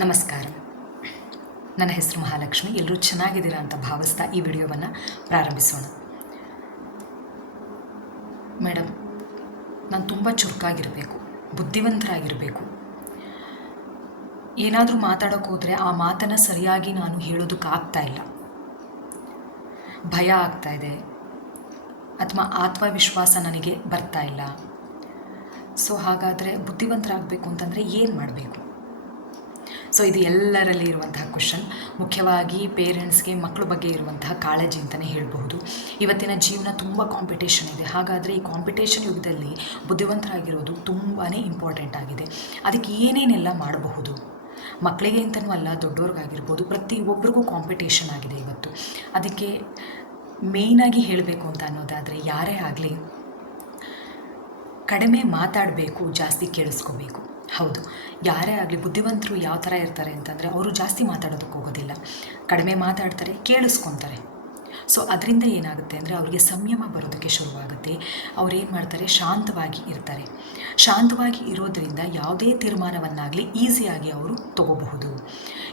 ನಮಸ್ಕಾರ. ನನ್ನ ಹೆಸರು ಮಹಾಲಕ್ಷ್ಮಿ. ಎಲ್ಲರೂ ಚೆನ್ನಾಗಿದ್ದೀರಾ ಅಂತ ಭಾವಿಸ್ತಾ ಈ ವಿಡಿಯೋವನ್ನು ಪ್ರಾರಂಭಿಸೋಣ. ಮೇಡಮ್ ನಾನು ತುಂಬ ಚುರುಕಾಗಿರಬೇಕು, ಬುದ್ಧಿವಂತರಾಗಿರಬೇಕು. ಏನಾದರೂ ಮಾತಾಡೋಕೆ ಹೋದರೆ ಆ ಮಾತನ್ನು ಸರಿಯಾಗಿ ನಾನು ಹೇಳೋದಕ್ಕಾಗ್ತಾ ಇಲ್ಲ. ಭಯ ಆಗ್ತಾ ಇದೆ. ಅಥವಾ ಆತ್ಮವಿಶ್ವಾಸ ನನಗೆ ಬರ್ತಾ ಇಲ್ಲ. ಸೊ ಹಾಗಾದರೆ ಬುದ್ಧಿವಂತರಾಗಬೇಕು ಅಂತಂದರೆ ಏನು ಮಾಡಬೇಕು? ಸೊ ಇದು ಎಲ್ಲರಲ್ಲಿ ಇರುವಂತಹ ಕ್ವಶನ್ ಮುಖ್ಯವಾಗಿ ಪೇರೆಂಟ್ಸ್ಗೆ ಮಕ್ಕಳ ಬಗ್ಗೆ ಇರುವಂತಹ ಕಾಳಜಿ ಅಂತಲೇ ಹೇಳಬಹುದು. ಇವತ್ತಿನ ಜೀವನ ತುಂಬ ಕಾಂಪಿಟೇಷನ್ ಇದೆ. ಹಾಗಾದರೆ ಈ ಕಾಂಪಿಟೇಷನ್ ಯುಗದಲ್ಲಿ ಬುದ್ಧಿವಂತರಾಗಿರೋದು ತುಂಬಾ ಇಂಪಾರ್ಟೆಂಟ್ ಆಗಿದೆ. ಅದಕ್ಕೆ ಏನೇನೆಲ್ಲ ಮಾಡಬಹುದು? ಮಕ್ಕಳಿಗೆ ಅಂತಲೂ ಅಲ್ಲ ದೊಡ್ಡವ್ರಿಗಾಗಿರ್ಬೋದು ಪ್ರತಿಯೊಬ್ಬರಿಗೂ ಕಾಂಪಿಟೇಷನ್ ಆಗಿದೆ ಇವತ್ತು. ಅದಕ್ಕೆ ಮೇಯ್ನಾಗಿ ಹೇಳಬೇಕು ಅಂತ ಅನ್ನೋದಾದರೆ ಯಾರೇ ಆಗಲಿ, ಕಡಿಮೆ ಮಾತಾಡಬೇಕು, ಜಾಸ್ತಿ ಕೇಳಿಸ್ಕೋಬೇಕು. ಹೌದು. ಯಾರೇ ಆಗಲಿ ಬುದ್ಧಿವಂತರು ಯಾವ ಥರ ಇರ್ತಾರೆ ಅಂತಂದರೆ ಅವರು ಜಾಸ್ತಿ ಮಾತಾಡೋದಕ್ಕೆ ಹೋಗೋದಿಲ್ಲ. ಕಡಿಮೆ ಮಾತಾಡ್ತಾರೆ, ಕೇಳಿಸ್ಕೊತಾರೆ. ಸೊ ಅದರಿಂದ ಏನಾಗುತ್ತೆ ಅಂದರೆ ಅವರಿಗೆ ಸಂಯಮ ಬರೋದಕ್ಕೆ ಶುರುವಾಗುತ್ತೆ. ಅವರೇನು ಏನು ಮಾಡ್ತಾರೆ? ಶಾಂತವಾಗಿ ಇರ್ತಾರೆ. ಶಾಂತವಾಗಿ ಇರೋದರಿಂದ ಯಾವುದೇ ತೀರ್ಮಾನವನ್ನಾಗಲಿ ಈಸಿಯಾಗಿ ಅವರು ತಗೋಬಹುದು.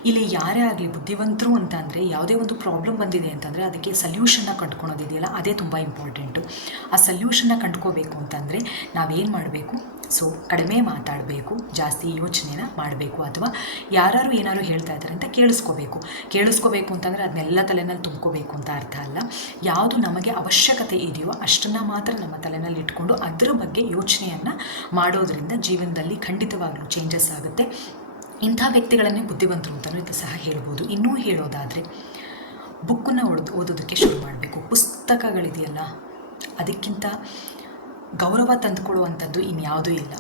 ಇಲ್ಲಿ ಯಾರೇ ಆಗಲಿ ಬುದ್ಧಿವಂತರು ಅಂತ ಅಂದರೆ ಯಾವುದೇ ಒಂದು ಪ್ರಾಬ್ಲಮ್ ಬಂದಿದೆ ಅಂತಂದರೆ ಅದಕ್ಕೆ ಸಲ್ಯೂಷನ್ನ ಕಂಡುಕೊಳೋದಿದೆಯಲ್ಲ ಅದೇ ತುಂಬ ಇಂಪಾರ್ಟೆಂಟು ಆ ಸಲ್ಯೂಷನ್ನ ಕಂಡುಕೋಬೇಕು ಅಂತಂದರೆ ನಾವೇನು ಮಾಡಬೇಕು? ಸೊ ಕಡಿಮೆ ಮಾತಾಡಬೇಕು, ಜಾಸ್ತಿ ಯೋಚನೆನ ಮಾಡಬೇಕು ಅಥವಾ ಯಾರು ಏನಾದ್ರು ಹೇಳ್ತಾ ಇದ್ದಾರೆ ಅಂತ ಕೇಳಿಸ್ಕೋಬೇಕು. ಕೇಳಿಸ್ಕೋಬೇಕು ಅಂತಂದರೆ ಅದನ್ನೆಲ್ಲ ತಲೆನಲ್ಲಿ ತುಂಬ್ಕೋಬೇಕು ಅಂತ ಅರ್ಥ ಅಲ್ಲ, ಯಾವುದು ನಮಗೆ ಅವಶ್ಯಕತೆ ಇದೆಯೋ ಅಷ್ಟನ್ನು ಮಾತ್ರ ನಮ್ಮ ತಲೆನಲ್ಲಿ ಇಟ್ಕೊಂಡು ಅದರ ಬಗ್ಗೆ ಯೋಚನೆಯನ್ನು ಮಾಡೋದರಿಂದ ಜೀವನದಲ್ಲಿ ಖಂಡಿತವಾಗ್ಲೂ ಚೇಂಜಸ್ ಆಗುತ್ತೆ. ಇಂಥ ವ್ಯಕ್ತಿಗಳನ್ನೇ ಬುದ್ಧಿವಂತರು ಅಂತಲೂ ಸಹ ಹೇಳ್ಬೋದು. ಇನ್ನೂ ಹೇಳೋದಾದರೆ, ಬುಕ್ಕನ್ನು ಓದ್ ಓದೋದಕ್ಕೆ ಶುರು ಮಾಡಬೇಕು. ಪುಸ್ತಕಗಳಿದೆಯಲ್ಲ, ಅದಕ್ಕಿಂತ ಗೌರವ ತಂದುಕೊಡುವಂಥದ್ದು ಇನ್ಯಾವುದೂ ಇಲ್ಲ.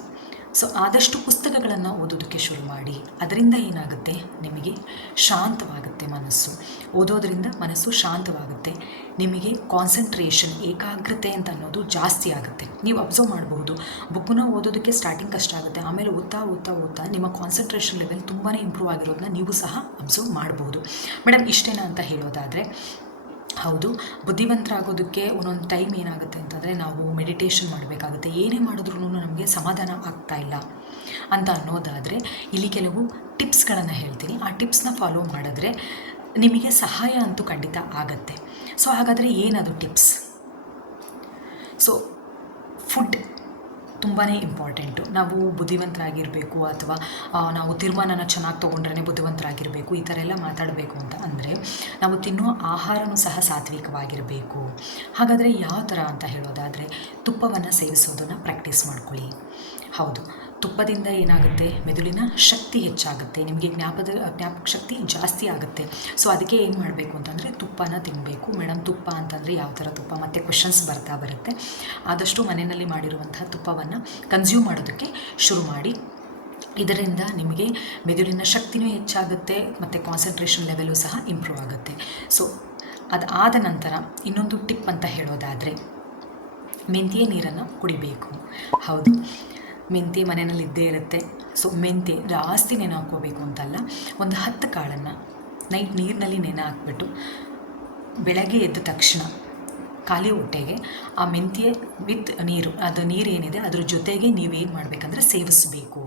ಸೊ ಆದಷ್ಟು ಪುಸ್ತಕಗಳನ್ನು ಓದೋದಕ್ಕೆ ಶುರು ಮಾಡಿ. ಅದರಿಂದ ಏನಾಗುತ್ತೆ? ನಿಮಗೆ ಶಾಂತವಾಗುತ್ತೆ ಮನಸ್ಸು. ಓದೋದರಿಂದ ಮನಸ್ಸು ಶಾಂತವಾಗುತ್ತೆ. ನಿಮಗೆ ಕಾನ್ಸಂಟ್ರೇಷನ್ ಏಕಾಗ್ರತೆ ಅಂತ ಅನ್ನೋದು ಜಾಸ್ತಿ ಆಗುತ್ತೆ. ನೀವು ಅಬ್ಸರ್ವ್ ಮಾಡಬಹುದು. ಬುಕ್ಕನ್ನ ಓದೋದಕ್ಕೆ ಸ್ಟಾರ್ಟಿಂಗ್ ಕಷ್ಟ ಆಗುತ್ತೆ. ಆಮೇಲೆ ಓದ್ತಾ ಓದ್ತಾ ಓದ್ತಾ ನಿಮ್ಮ ಕಾನ್ಸಂಟ್ರೇಷನ್ ಲೆವೆಲ್ ತುಂಬಾ ಇಂಪ್ರೂವ್ ಆಗಿರೋದನ್ನ ನೀವು ಸಹ ಅಬ್ಸರ್ವ್ ಮಾಡಬಹುದು. ಮೇಡಮ್, ಇಷ್ಟೇನಾ ಅಂತ ಹೇಳೋದಾದರೆ ಹೌದು. ಬುದ್ಧಿವಂತರಾಗೋದಕ್ಕೆ ಒಂದೊಂದು ಟೈಮ್ ಏನಾಗುತ್ತೆ ಅಂತಂದರೆ ನಾವು ಮೆಡಿಟೇಷನ್ ಮಾಡಬೇಕಾಗುತ್ತೆ. ಏನೇ ಮಾಡಿದ್ರೂ ನಮಗೆ ಸಮಾಧಾನ ಆಗ್ತಾ ಇಲ್ಲ ಅಂತ ಅನ್ನೋದಾದರೆ ಇಲ್ಲಿ ಕೆಲವು ಟಿಪ್ಸ್ಗಳನ್ನು ಹೇಳ್ತೀನಿ. ಆ ಟಿಪ್ಸ್ನ ಫಾಲೋ ಮಾಡಿದ್ರೆ ನಿಮಗೆ ಸಹಾಯ ಅಂತೂ ಖಂಡಿತ ಆಗತ್ತೆ. ಸೊ ಹಾಗಾದರೆ ಏನದು ಟಿಪ್ಸ್ ಸೊ ಫುಡ್ ತುಂಬಾ ಇಂಪಾರ್ಟೆಂಟು ನಾವು ಬುದ್ಧಿವಂತರಾಗಿರಬೇಕು ಅಥವಾ ನಾವು ತೀರ್ಮಾನನ ಚೆನ್ನಾಗಿ ತೊಗೊಂಡ್ರೆ ಬುದ್ಧಿವಂತರಾಗಿರಬೇಕು, ಈ ಥರ ಎಲ್ಲ ಮಾತಾಡಬೇಕು ಅಂತ ಅಂದರೆ, ನಾವು ತಿನ್ನುವ ಆಹಾರನೂ ಸಹ ಸಾತ್ವಿಕವಾಗಿರಬೇಕು. ಹಾಗಾದರೆ ಯಾವ ಥರ ಅಂತ ಹೇಳೋದಾದರೆ, ತುಪ್ಪವನ್ನು ಸೇವಿಸೋದನ್ನು ಪ್ರಾಕ್ಟೀಸ್ ಮಾಡ್ಕೊಳ್ಳಿ. ಹೌದು. ತುಪ್ಪದಿಂದ ಏನಾಗುತ್ತೆ? ಮೆದುಳಿನ ಶಕ್ತಿ ಹೆಚ್ಚಾಗುತ್ತೆ. ನಿಮಗೆ ಜ್ಞಾಪದ, ಜ್ಞಾಪಕ ಶಕ್ತಿ ಜಾಸ್ತಿ ಆಗುತ್ತೆ. ಸೊ ಅದಕ್ಕೆ ಏನು ಮಾಡಬೇಕು ಅಂತಂದರೆ ತುಪ್ಪನ ತಿನ್ನಬೇಕು ಮೇಡಮ್ ತುಪ್ಪ ಅಂತಂದರೆ ಯಾವ ಥರ ತುಪ್ಪ? ಮತ್ತು ಕ್ವಶನ್ಸ್ ಬರ್ತಾ ಬರುತ್ತೆ. ಆದಷ್ಟು ಮನೆಯಲ್ಲಿ ಮಾಡಿರುವಂಥ ತುಪ್ಪವನ್ನು ಕನ್ಸ್ಯೂಮ್ ಮಾಡೋದಕ್ಕೆ ಶುರು ಮಾಡಿ. ಇದರಿಂದ ನಿಮಗೆ ಮೆದುಳಿನ ಶಕ್ತಿನೂ ಹೆಚ್ಚಾಗುತ್ತೆ, ಮತ್ತು ಕಾನ್ಸಂಟ್ರೇಷನ್ ಲೆವೆಲು ಸಹ ಇಂಪ್ರೂವ್ ಆಗುತ್ತೆ. ಸೊ ಅದಾದ ನಂತರ ಇನ್ನೊಂದು ಟಿಪ್ ಅಂತ ಹೇಳೋದಾದರೆ, ಮೆಂತ್ಯ ನೀರನ್ನು ಕುಡಿಬೇಕು. ಹೌದು. ಮೆಂತ್ಯ ಮನೆಯಲ್ಲಿ ಇದ್ದೇ ಇರುತ್ತೆ. ಸೊ ಮೆಂತೆ, ಜಾಸ್ತಿ ನೆನೆ ಹಾಕ್ಕೋಬೇಕು ಅಂತಲ್ಲ, ಒಂದು ಹತ್ತು ಕಾಳನ್ನು ನೈಟ್ ನೀರಿನಲ್ಲಿ ನೆನೆ ಹಾಕ್ಬಿಟ್ಟು ಬೆಳಗ್ಗೆ ಎದ್ದ ತಕ್ಷಣ ಖಾಲಿ ಹೊಟ್ಟೆಗೆ ಆ ಮೆಂತ್ಯ ವಿತ್ ನೀರು, ಅದು ನೀರು ಏನಿದೆ ಅದ್ರ ಜೊತೆಗೆ ನೀವೇನು ಮಾಡಬೇಕಂದ್ರೆ ಸೇವಿಸಬೇಕು.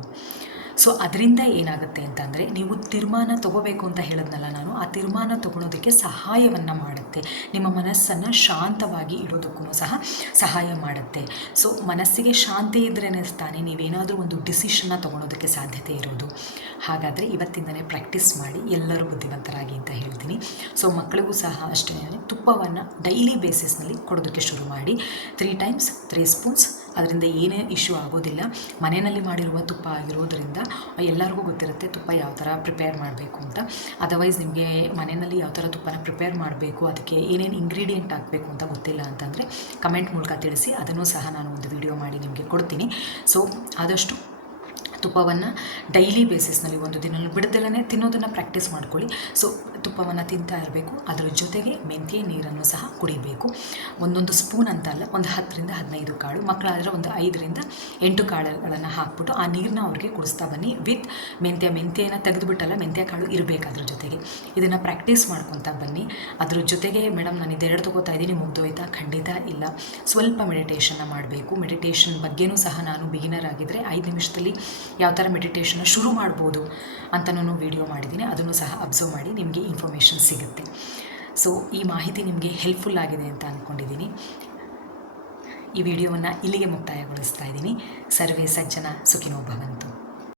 ಸೊ ಅದರಿಂದ ಏನಾಗುತ್ತೆ ಅಂತಂದರೆ, ನೀವು ತೀರ್ಮಾನ ತಗೋಬೇಕು ಅಂತ ಹೇಳಿದ್ನಲ್ಲ ನಾನು, ಆ ತೀರ್ಮಾನ ತಗೊಳೋದಕ್ಕೆ ಸಹಾಯವನ್ನು ಮಾಡುತ್ತೆ. ನಿಮ್ಮ ಮನಸ್ಸನ್ನು ಶಾಂತವಾಗಿ ಇಡೋದಕ್ಕೂ ಸಹ ಸಹಾಯ ಮಾಡುತ್ತೆ. ಸೊ ಮನಸ್ಸಿಗೆ ಶಾಂತಿ ಇದ್ರೇ ತಾನೇ ನೀವೇನಾದರೂ ಒಂದು ಡಿಸಿಷನ್ನ ತೊಗೊಳೋದಕ್ಕೆ ಸಾಧ್ಯತೆ ಇರೋದು. ಹಾಗಾದರೆ ಇವತ್ತಿಂದನೇ ಪ್ರಾಕ್ಟೀಸ್ ಮಾಡಿ ಎಲ್ಲರೂ ಬುದ್ಧಿವಂತರಾಗಿ ಅಂತ ಹೇಳ್ತೀನಿ. ಸೊ ಮಕ್ಕಳಿಗೂ ಸಹ ಅಷ್ಟೇ ತುಪ್ಪವನ್ನು ಡೈಲಿ ಬೇಸಿಸ್ನಲ್ಲಿ ಕೊಡೋದಕ್ಕೆ ಶುರು ಮಾಡಿ. ತ್ರೀ ಟೈಮ್ಸ್ ತ್ರೀ ಸ್ಪೂನ್ಸ್ ಅದರಿಂದ ಏನೇ ಇಶ್ಯೂ ಆಗೋದಿಲ್ಲ. ಮನೆಯಲ್ಲಿ ಮಾಡಿರುವ ತುಪ್ಪ ಆಗಿರೋದರಿಂದ ಎಲ್ಲರಿಗೂ ಗೊತ್ತಿರುತ್ತೆ ತುಪ್ಪ ಯಾವ ಥರ ಪ್ರಿಪೇರ್ ಮಾಡಬೇಕು ಅಂತ. ಅದರ್ವೈಸ್ ನಿಮಗೆ ಮನೆಯಲ್ಲಿ ಯಾವ ಥರ ತುಪ್ಪನ ಪ್ರಿಪೇರ್ ಮಾಡಬೇಕು, ಅದಕ್ಕೆ ಏನೇನು ಇಂಗ್ರೀಡಿಯೆಂಟ್ ಹಾಕಬೇಕು ಅಂತ ಗೊತ್ತಿಲ್ಲ ಅಂತಂದರೆ ಕಮೆಂಟ್ ಮೂಲಕ ತಿಳಿಸಿ, ಅದನ್ನು ಸಹ ನಾನು ಒಂದು ವಿಡಿಯೋ ಮಾಡಿ ನಿಮಗೆ ಕೊಡ್ತೀನಿ. ಸೊ ಆದಷ್ಟು ತುಪ್ಪವನ್ನು ಡೈಲಿ ಬೇಸಿಸ್ನಲ್ಲಿ ಒಂದು ದಿನ ಬಿಡದಲ್ಲೇ ತಿನ್ನೋದನ್ನು ಪ್ರಾಕ್ಟೀಸ್ ಮಾಡ್ಕೊಳ್ಳಿ. ಸೊ ತುಪ್ಪವನ್ನು ತಿಂತಾ ಇರಬೇಕು. ಅದರ ಜೊತೆಗೆ ಮೆಂತ್ಯ ನೀರನ್ನು ಸಹ ಕುಡಿಬೇಕು. ಒಂದೊಂದು ಸ್ಪೂನ್ ಅಂತ ಅಲ್ಲ, ಒಂದು ಹತ್ತರಿಂದ ಹದಿನೈದು ಕಾಳು, ಮಕ್ಕಳಾದರೆ ಒಂದು ಐದರಿಂದ ಎಂಟು ಕಾಳುಗಳನ್ನು ಹಾಕ್ಬಿಟ್ಟು ಆ ನೀರನ್ನ ಅವ್ರಿಗೆ ಕುಡಿಸ್ತಾ ಬನ್ನಿ ವಿತ್ ಮೆಂತ್ಯ. ಮೆಂತ್ಯನ ತೆಗೆದುಬಿಟ್ಟಲ್ಲ, ಮೆಂತ್ಯ ಕಾಳು ಇರಬೇಕು ಅದ್ರ ಜೊತೆಗೆ. ಇದನ್ನು ಪ್ರಾಕ್ಟೀಸ್ ಮಾಡ್ಕೊತಾ ಬನ್ನಿ. ಅದ್ರ ಜೊತೆಗೆ ಮೇಡಮ್ ನಾನು ಇದೆರಡು ತೊಗೋತಾ ಇದ್ದೀನಿ, ಮುಗ್ದೋಯ್ತಾ? ಖಂಡಿತ ಇಲ್ಲ. ಸ್ವಲ್ಪ ಮೆಡಿಟೇಷನ್ನ ಮಾಡಬೇಕು. ಮೆಡಿಟೇಷನ್ ಬಗ್ಗೆನೂ ಸಹ ನಾನು ಬಿಗಿನರ್ ಆಗಿದ್ದರೆ ಐದು ನಿಮಿಷದಲ್ಲಿ ಯಾವ ಥರ ಮೆಡಿಟೇಷನ್ ಶುರು ಮಾಡ್ಬೋದು ಅಂತನೂ ವಿಡಿಯೋ ಮಾಡಿದ್ದೀನಿ. ಅದನ್ನು ಸಹ ಅಬ್ಸರ್ವ್ ಮಾಡಿ ನಿಮಗೆ ಇನ್ಫಾರ್ಮೇಷನ್ ಸಿಗುತ್ತೆ. ಸೊ ಈ ಮಾಹಿತಿ ನಿಮಗೆ ಹೆಲ್ಪ್ಫುಲ್ ಆಗಿದೆ ಅಂತ ಅಂದ್ಕೊಂಡಿದ್ದೀನಿ ಈ ವಿಡಿಯೋವನ್ನು ಇಲ್ಲಿಗೆ ಮುಕ್ತಾಯಗೊಳಿಸ್ತಾ ಇದ್ದೀನಿ. ಸರ್ವೇ ಸಜ್ಜನ ಸುಖಿನೋ ಭವಂತು.